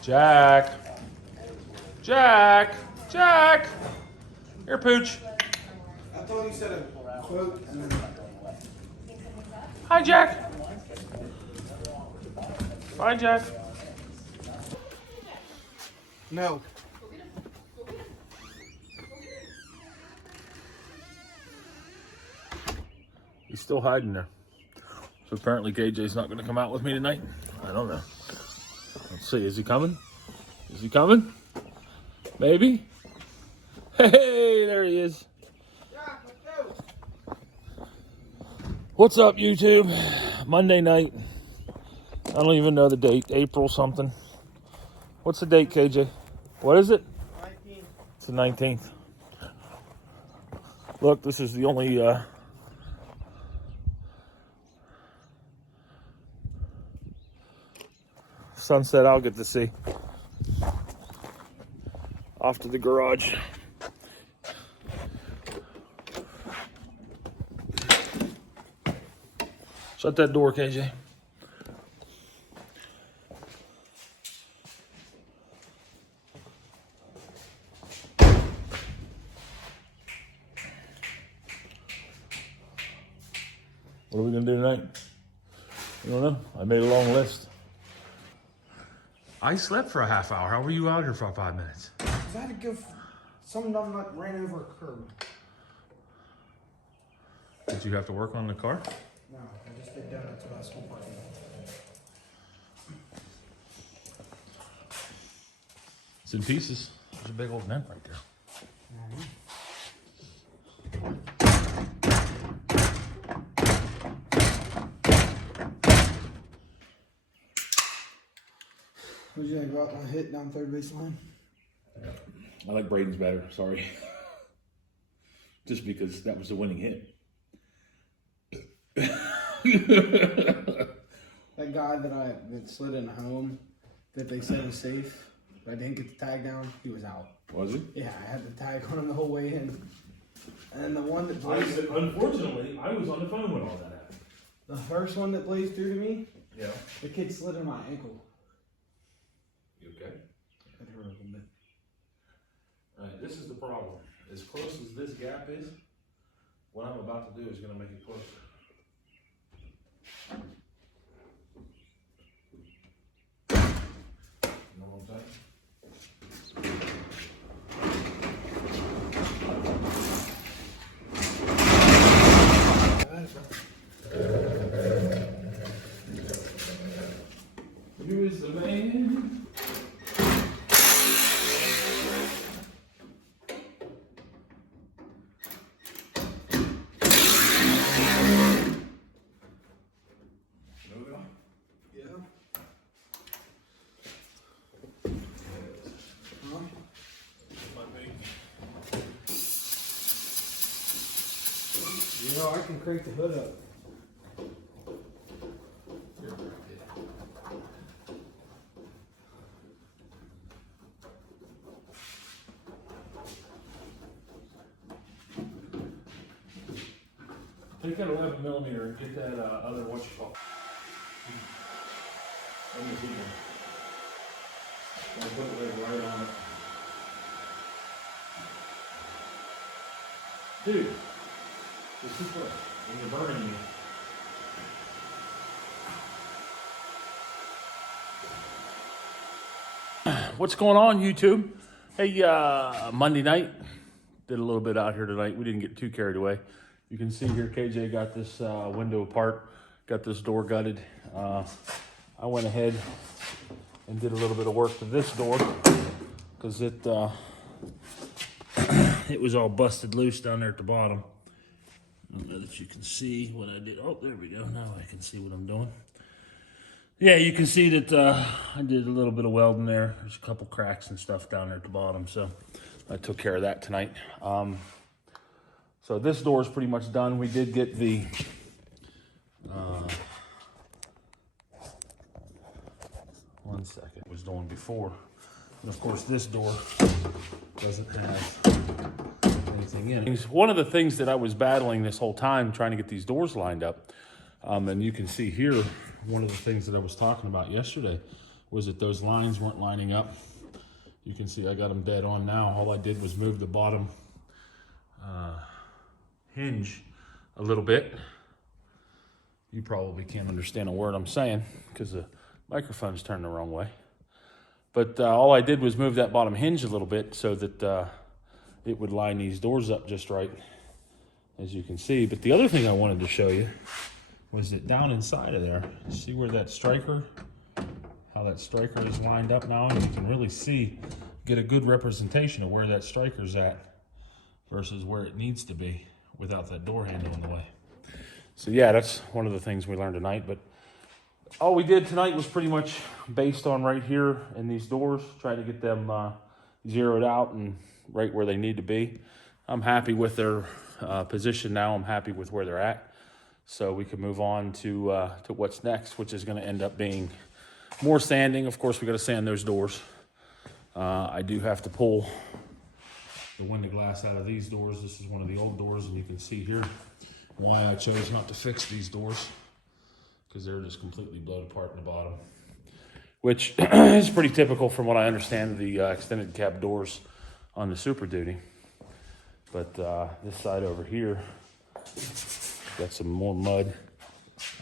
Jack. Jack. Jack. Here, Pooch. I thought you said a quote and then... Hi, Jack. Bye, Jack. No. He's still hiding there. So apparently KJ's not going to come out with me tonight. I don't know. Let's see. Is he coming? Is he coming? Maybe. Hey, there he is. What's up, YouTube? Monday night. I don't even know the date. April something. What's the date, KJ? What is it? 19th. It's the 19th. Look, this is the only sunset I'll get to see. Off to the garage. Shut that door, KJ. What are we gonna do tonight? I don't know. I made a long list. I slept for a half hour. How were you out here for 5 minutes? Because I had to go... Some of them like ran over a curb. Did you have to work on the car? No, I just did donuts about school parking lot. It's in pieces. There's a big old dent right there. What did you think about my hit down third baseline? I like Braden's better, sorry. Just because that was the winning hit. That guy that slid in home that they said was safe, but I didn't get the tag down, he was out. Was he? Yeah, I had the tag on him the whole way in. And the one that Unfortunately, I was on the phone when all that happened. the first one that blazed through to me, Yeah. the kid slid in my ankle. You okay? It hurt a little bit. Alright, this is the problem. As close as this gap is, what I'm about to do is going to make it closer. You know what I'm saying? Who is the man? Yeah. You know, I can crank the hood up. Take that 11mm and get that other what you call. Let me see one. I'll put it right on it. Dude, this is what when you're burning me. What's going on, YouTube? Hey, Monday night. Did a little bit out here tonight. We didn't get too carried away. You can see here, KJ got this window apart, got this door gutted. I went ahead and did a little bit of work to this door because it was all busted loose down there at the bottom. I don't know that you can see what I did. Oh, there we go. Now I can see what I'm doing. Yeah, you can see that I did a little bit of welding there. There's a couple cracks and stuff down there at the bottom, so I took care of that tonight. So this door is pretty much done. We did get the one second, was doing before. And of course this door doesn't have anything in it. One of the things that I was battling this whole time trying to get these doors lined up, and you can see here, one of the things that I was talking about yesterday was that those lines weren't lining up. You can see I got them dead on now. All I did was move the bottom hinge a little bit. You probably can't understand a word I'm saying because the microphone's turned the wrong way. But all I did was move that bottom hinge a little bit so that it would line these doors up just right, as you can see. But the other thing I wanted to show you was that down inside of there, see where that striker, how that striker is lined up now? And you can really see, get a good representation of where that striker's at versus where it needs to be without that door handle in the way. So yeah, that's one of the things we learned tonight. But all we did tonight was pretty much based on right here in these doors, try to get them zeroed out and right where they need to be. I'm happy with their position now. I'm happy with where they're at. So we can move on to what's next, which is going to end up being more sanding. Of course, we got to sand those doors. I do have to pull the window glass out of these doors. This is one of the old doors, and you can see here why I chose not to fix these doors, because they're just completely blown apart in the bottom, which is pretty typical from what I understand of the extended cab doors on the Super Duty. But this side over here, got some more mud.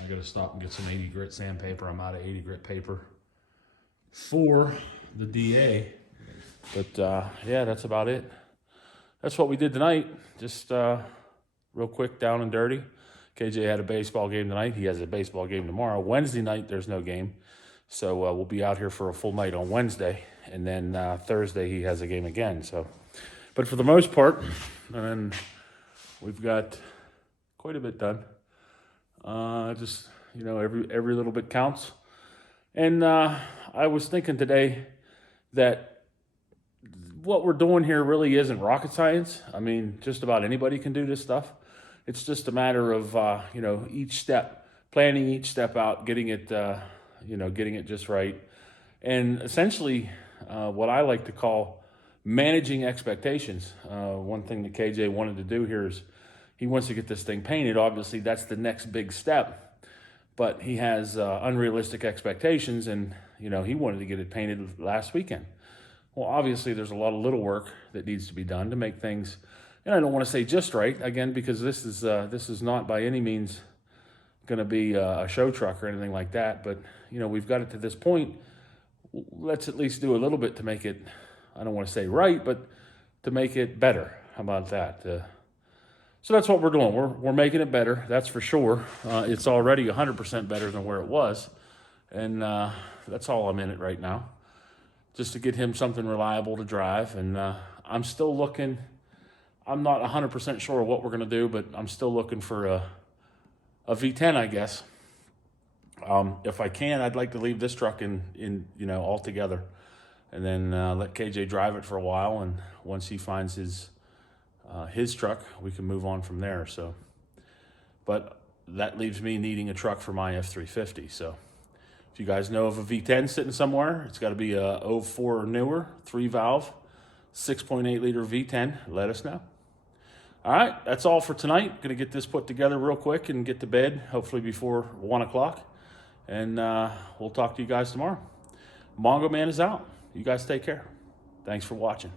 I gotta stop and get some 80 grit sandpaper. I'm out of 80 grit paper for the DA. But yeah, that's about it. That's what we did tonight. Just real quick, down and dirty. KJ had a baseball game tonight. He has a baseball game tomorrow. Wednesday night, there's no game. So we'll be out here for a full night on Wednesday. And then Thursday, he has a game again. So, but for the most part, and we've got quite a bit done. Just, you know, every little bit counts. And I was thinking today that what we're doing here really isn't rocket science. I mean, just about anybody can do this stuff. It's just a matter of, you know, each step, planning each step out, getting it, you know, getting it just right. And essentially, what I like to call managing expectations. One thing that KJ wanted to do here is he wants to get this thing painted. Obviously, that's the next big step. But he has unrealistic expectations, and, you know, he wanted to get it painted last weekend. Well, obviously, there's a lot of little work that needs to be done to make things, and I don't want to say just right, again, because this is not by any means going to be a show truck or anything like that. But, you know, we've got it to this point. Let's at least do a little bit to make it, I don't want to say right, but to make it better. How about that? So that's what we're doing. We're making it better, that's for sure. It's already 100% better than where it was. And that's all I'm in it right now, just to get him something reliable to drive. And I'm still looking, I'm not 100% sure what we're going to do, but I'm still looking for a V10, I guess. If I can, I'd like to leave this truck in you know, altogether, and then let KJ drive it for a while. And once he finds his truck, we can move on from there. So, but that leaves me needing a truck for my F250. So if you guys know of a V10 sitting somewhere, it's got to be a 04 or newer, 3-valve, 6.8 liter V10. Let us know. All right, that's all for tonight. Going to get this put together real quick and get to bed, hopefully before 1 o'clock. And we'll talk to you guys tomorrow. Mongo Man is out. You guys take care. Thanks for watching.